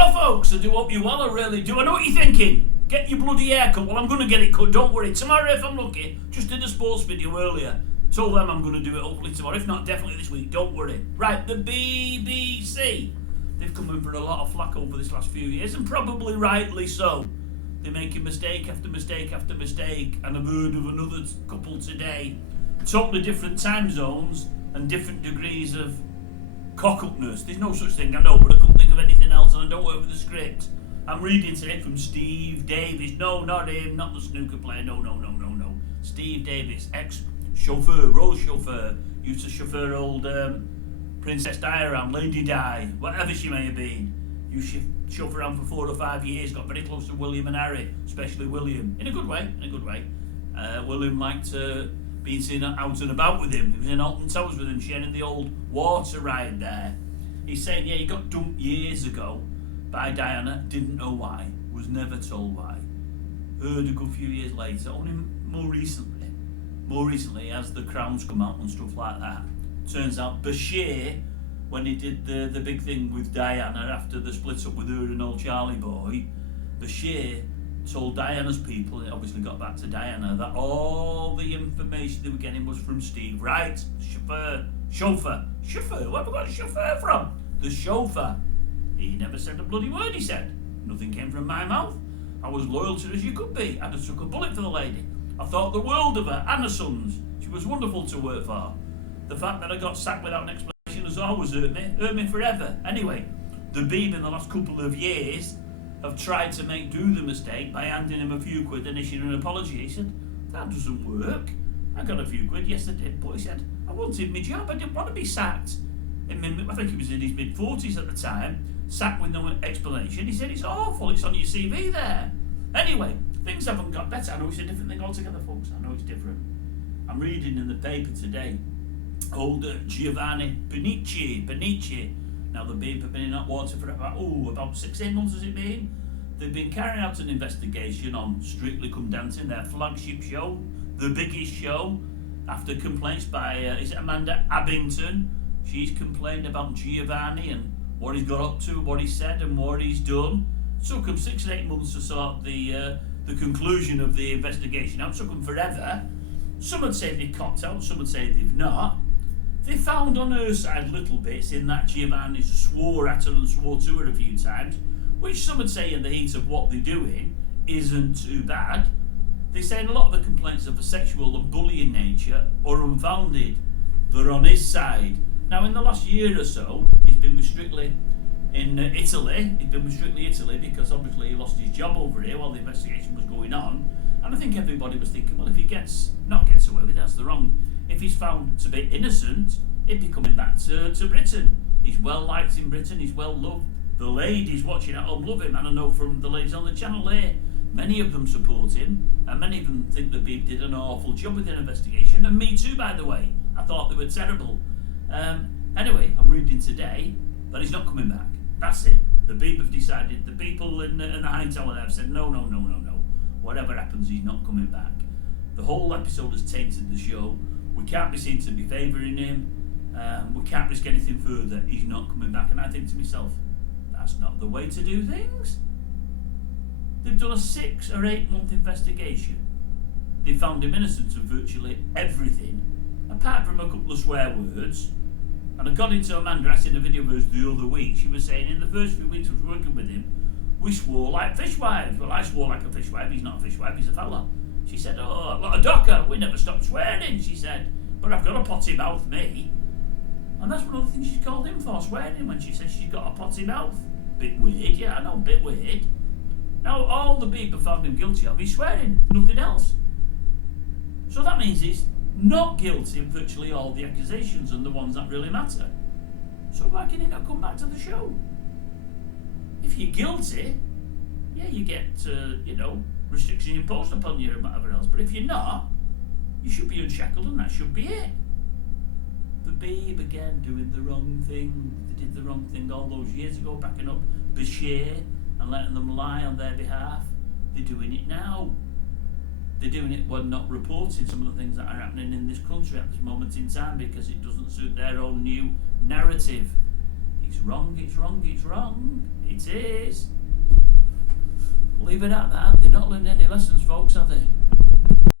Well, folks, I do hope you're well, I really do. I know what you're thinking. Get your bloody haircut. Well, I'm going to get it cut, don't worry. Tomorrow, if I'm lucky, just did a sports video earlier. Told them I'm going to do it hopefully tomorrow. If not, definitely this week, don't worry. Right, the BBC. They've come in for a lot of flack over this last few years, and probably rightly so. They're making mistake after mistake after mistake, and I've heard of another couple today. Totally different time zones and different degrees of cock-upness. There's no such thing, I know, but I couldn't think of anything else, and I don't work with the script. I'm reading today from Steve Davis. No, not him, not the snooker player. No. Steve Davis, ex-chauffeur, road chauffeur, used to chauffeur old Princess Di around, Lady Di, whatever she may have been. Used to chauffeur around for 4 or 5 years, got very close to William and Harry, especially William, in a good way. William liked being seen out and about with him. He was in Alton Towers with him, sharing the old water ride there. He's saying, yeah, he got dumped years ago by Diana, didn't know why, was never told why. Heard a good few years later, only more recently as the crowns come out and stuff like that. Turns out Basheer, when he did the big thing with Diana after the split up with her and old Charlie boy, Basheer told Diana's people, it obviously got back to Diana, that all the information they were getting was from Steve. Right, chauffeur, where have I got a chauffeur from? The chauffeur. He never said a bloody word, he said. Nothing came from my mouth. I was loyal to her as you could be. I'd have took a bullet for the lady. I thought the world of her and her sons. She was wonderful to work for. The fact that I got sacked without an explanation has always hurt me forever. Anyway, the Beeb in the last couple of years have tried to make do the mistake by handing him a few quid and issuing an apology. He said, that doesn't work. I got a few quid, yes I did, but he said, I wanted my job, I didn't want to be sacked. I think he was in his mid-40s at the time, sacked with no explanation. He said, it's awful, it's on your CV there. Anyway, things haven't got better. I know it's a different thing altogether, folks. I know it's different. I'm reading in the paper today, old Giovanni Pernice. Now the Beeb have been in hot water for about 6-8 months has it been? They've been carrying out an investigation on Strictly Come Dancing, their flagship show, the biggest show, after complaints by, is it Amanda Abington? She's complained about Giovanni and what he's got up to, what he said and what he's done. It took them 6 or 8 months to sort the conclusion of the investigation out. It took them forever. Some would say they've copped out, some would say they've not. They found on her side little bits in that Giovanni swore at her and swore to her a few times, which some would say in the heat of what they're doing isn't too bad. They say a lot of the complaints of a sexual and bullying nature are unfounded. They're on his side. Now in the last year or so, he's been with Strictly in Italy. He's been with Strictly Italy because obviously he lost his job over here while the investigation was going on. And I think everybody was thinking, well, if he gets away with it, that's the wrong. If he's found to be innocent, he'd be coming back to Britain. He's well liked in Britain, he's well loved. The ladies watching at home love him, and I know from the ladies on the channel here, many of them support him, and many of them think that Beeb did an awful job with the investigation, and me too, by the way. I thought they were terrible. Anyway, I'm reading today that he's not coming back. That's it. The Beeb have decided, the people in the High Tower there have said, no. Whatever happens, he's not coming back. The whole episode has tainted the show. We can't be seen to be favouring him. We can't risk anything further. He's not coming back. And I think to myself, that's not the way to do things. They've done a 6 or 8 month investigation. They found him innocent of virtually everything, apart from a couple of swear words. And according to Amanda, I seen a video of hers the other week, she was saying in the first few weeks I was working with him, we swore like fishwives. Well, I swore like a fishwife. He's not a fishwife, he's a fella. She said, oh, like a docker, we never stopped swearing, she said. But I've got a potty mouth, me. And that's one of the things she's called him for, swearing, when she says she's got a potty mouth. Bit weird, yeah, I know, bit weird. Now, all the people found him guilty of is swearing, nothing else. So that means he's not guilty of virtually all the accusations and the ones that really matter. So why can he not come back to the show? If you're guilty, yeah, you get, restriction imposed upon you and whatever else. But if you're not, you should be unshackled and that should be it. The Beeb again doing the wrong thing. They did the wrong thing all those years ago, backing up Basheer and letting them lie on their behalf. They're doing it now. They're doing it when not reporting some of the things that are happening in this country at this moment in time because it doesn't suit their own new narrative. It's wrong. It is. Leave it at that. They're not learning any lessons, folks, have they?